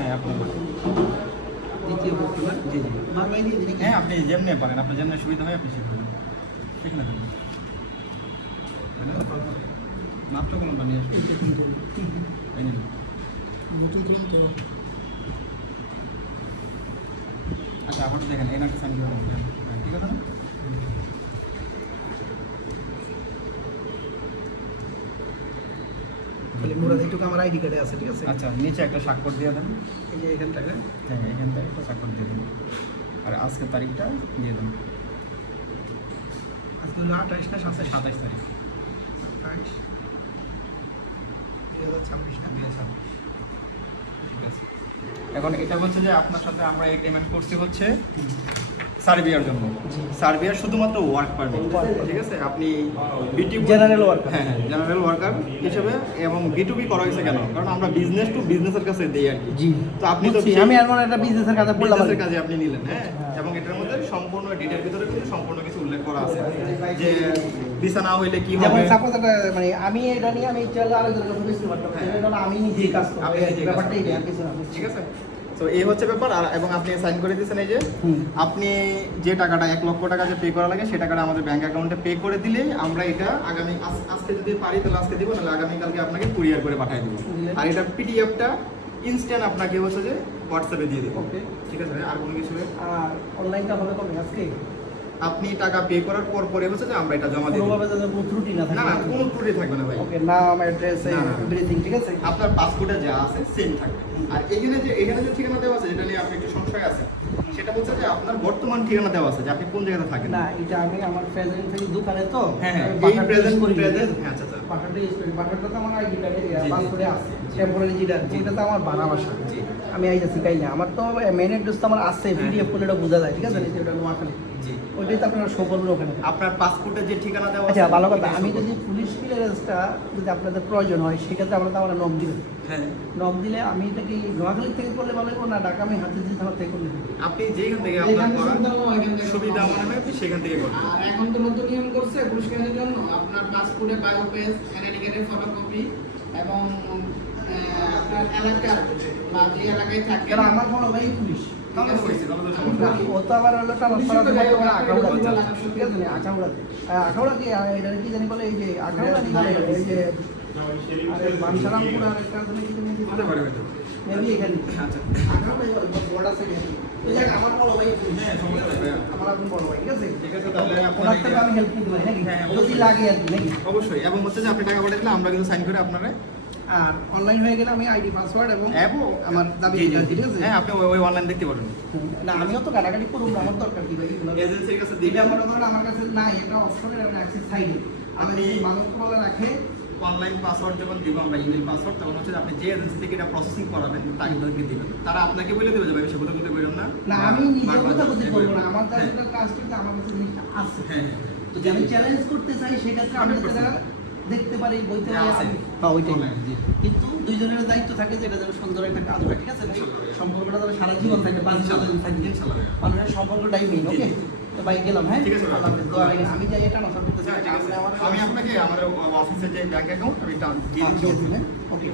হ্যাঁ আপনি দ্বিতীয় বক্তব্য জি জি বাংলায় দিয়ে দিন। হ্যাঁ আপনি যেমনি পারেন, আপনার যেমনি সুবিধা হয় আপনি সেভাবে এখানে দেবেন। মাত্র কোনটা নিয়ে আসবেন এই নিন। আচ্ছা আবার দেখেন এই নাটক সাইন করে দেবেন। হ্যাঁ, ঠিক আছে না? খালি মুরাদ একটু আমার আইডি কার্ডে আছে, ঠিক আছে? আচ্ছা নিচে একটা স্বাক্ষর দিয়ে দেন। এই যে এখানটাকে হ্যাঁ এখান থেকে একটা স্বাক্ষর দিয়ে দেন, আর আজকের তারিখটা দিয়ে দেন। আজকে হলো 28 না 27? 27 তারিখ 28 2026 না? ঠিক আছে। এখন এটা হচ্ছে যে আপনার সাথে আমরা এগ্রিমেন্ট করছি হচ্ছে সার্বিয়ার জন্য। সার্বিয়ার শুধুমাত্র ওয়ার্ক পারমিট, ঠিক আছে? আপনি বিটিউ জেনারেল ওয়ার্কার। হ্যাঁ জেনারেল ওয়ার্কার হিসেবে, এবং বিটুবি করা হয়েছে কেন? কারণ আমরা বিজনেস টু বিজনেসের কাছে দিই আর কি। জি তো আপনি তো বুঝছি, আমি এখন একটা বিজনেসের কাজে বললাম। বিজনেসের কাজে আপনি নিলেন, হ্যাঁ, এবং এটার মধ্যে সম্পূর্ণ ডিটেইল ভিতরে কিন্তু সম্পূর্ণ কিছু উল্লেখ করা আছে যে ভিসা না হইলে কি যেমন হবে। সাপোজ মানে আমি এটা নিয়ে আমি চাইলে আরেকজনের কাছে বেশি পারতাম, এটা হলো আমি নিজেই কাজ করব, আপনি নিজেই কাজ ব্যাপারটা করবেন। এটা আর কিছু না। ঠিক আছে? তো এই হচ্ছে ব্যাপার। আর এবং আপনি সাইন করে দিয়েছেন এই যে আপনি যে টাকাটা 1 লক্ষ টাকা যে পে করা লাগে সেই টাকাটা আমাদের ব্যাংক অ্যাকাউন্টে পে করে দিলেই আমরা এটা আগামী আজকে যদি পারি তাহলে আজকে দিব, নাহলে আগামীকালকে আপনাকে কুরিয়ার করে পাঠিয়ে দেবো। আর এটা পিডিএফটা ইনস্ট্যান্ট আপনাকে হচ্ছে যে হোয়াটসঅ্যাপে দিয়ে দেবো। ওকে, ঠিক আছে ভাই? আর কোনো কিছু ভাই? আর অনলাইনটা হবে কবে? আজকে আপনি টাকা পে করার পর পরে হচ্ছে যে আমরা এটা জমা দিয়ে দেবো। কোনোভাবে যাতে কোনো ত্রুটি না না থাকে। না কোনো ত্রুটি থাকবে না ভাই। ওকে, নাম, অ্যাড্রেস, না, না। এভরিথিং ঠিক আছে? আপনার পাসপোর্টে যা আছে সেম থাকবে। আর এখানে যে ঠিকানা দেওয়া আছে যেটা নিয়ে আপনি একটু সংশয় আছে, সেটা হচ্ছে যে আপনার বর্তমান ঠিকানা দেওয়া আছে যে আপনি কোন জায়গাতে থাকেন। না, এটা আমি আমার প্রেজেন্ট থেকে দোকানে তো হ্যাঁ হ্যাঁ আমি এই বাসাটা প্রেজেন্ট use করি। হ্যাঁ আচ্ছা আচ্ছা বাসাটা ইউজ করি, বাসাটা তো আমার আইডি কার্ডে জি। পাসপোর্টে আছে, টেম্পোরারি যেটা যেটা তো আমার বানা বাসা। জি আমি আইতেছি তাই না, আমার তো মেন অ্যাড্রেস তো আমার আছে, পিডিএফ করলে এটা বোঝা যায়, ঠিক আছে? ওটা নোয়াখালী, জি ওইটাই তো আপনারা শো করবেন ওখানে। আপনার পাসপোর্টে যে ঠিকানা দেওয়া আছে। আচ্ছা ভালো কথা, ওইটাই আমি show যদি করবে। পুলিশ ক্লিয়ারেন্সটা যদি আপনাদের প্রয়োজন হয় সেক্ষেত্রে আপনারা তো আমার নক দিবেন। হ্যাঁ নক দিলে আমি এটা কি নোয়াখালী থেকে করলে ভালো হবে না ঢাকা আমি হাতিঝিল থানা থেকে করলে ভালো হবে? আপনি যেখান থেকে যেখান আপনার থেকে করার সুবিধা হয় ওইখান থেকে সুবিধা করতে মনে হয় আপনি সেখান থেকে করবেন। আর এখন তো নতুন নিয়ম করছে পুলিশ ক্লিয়ারেন্সের জন্য আপনার পাসপোর্টে বায়ো পেজ, এনআইডি কার্ডের ফটোকপি এবং আপনার এলাকার বা যে এলাকায় থাকে কারণ আমার বড় ভাই পুলিশ, তাহলে তো হয়েছে, তাহলে তো সমস্যা নেই। ও তো আবার হলো ট্রান্সফার আছে তোমার আখাউড়া, ঠিক আছে? আখাউড়াতে আখাউড়া কি এটা কি জানি বলে, এই যে আখাউড়া নি বলে এই যে আরে বানসারামপুর আর একটা জানি কি জানি হতে পারে হয়তো। মেবি এখানে আচ্ছা আখাউড়া বড় আছে এই জায়গা আমার বড় ভাই পুলিশ। হ্যাঁ সমস্যা নেই ভাইয়া। আমার একজন বড় ভাই, ঠিক আছে? ঠিক আছে তাহলে ওনার আপনার থেকে আমি হেল্প নিতে পারি নাকি? হ্যাঁ, যদি লাগে আর কি নাকি? অবশ্যই, এবং হচ্ছে যে আপনি টাকা পাঠিয়ে দিলে আমরা কিন্তু সাইন করে আপনারা আর অনলাইন হয়ে গেলে আমি আইডি পাসওয়ার্ড এবং এবং আমার দাবি জি, জি, ঠিক আছে? হ্যাঁ আপনি ওই অনলাইন দেখতে পারবেন। না আমিও তো কাটাকাটি করব না, আমার দরকার কি ভাই এগুলো? এজেন্সির কাছে দিলে দিলে আমার ধরেন আমার কাছে নাই, এটা অপশনের আমি অ্যাক্সেস সাইডে আমি আপনি- মানুষ বলে রাখে। অনলাইন পাসওয়ার্ড যখন দিব আমরা, ইমেল পাসওয়ার্ড, তখন হচ্ছে যে আপনি যে এজেন্সি থেকে এটা প্রসেসিং করাবেন তাদেরকে দিবেন। তারা আপনাকে বলে দেবে যে ভাই সে কথা বলতে বললাম না। না আমি নিজে বারবার কথা বলতে বলতে পারবো না, বলবেন। আমার হ্যাঁ, কাছে ট্রাস্ট করতে আমার কাছে জিনিসটা আছে। হ্যাঁ তো যদি আমি চ্যালেঞ্জ করতে চাই সেক্ষেত্রে আমি 100% দেখতে পারি, বইতে হ্যাঁ, পারি আছে। হ্যাঁ ওইটাই। জি। কিন্তু দুইজনের দায়িত্ব থাকে যে এটা যেন সুন্দর একটা কাজ হয়, ঠিক আছে? সম্পর্কটা যেন সারা জীবন থাকে, 5 বছর থাকে। ইনশাআল্লাহ। মানুষের সম্পর্কটাই মেইন, ওকে? তো ভাই গেলাম, হ্যাঁ? ঠিক আছে ভাই। আল্লাহ হাফেজ। দোয়া রাখেন। আমি যাই এটা নষ্ট করতে চাই, হ্যাঁ, ঠিক আছে। আপনি আমার আমি আপনাকে আমাদের অফিসের যে ব্যাংক অ্যাকাউন্ট আমি এটা দিয়ে দিচ্ছি। ওকে।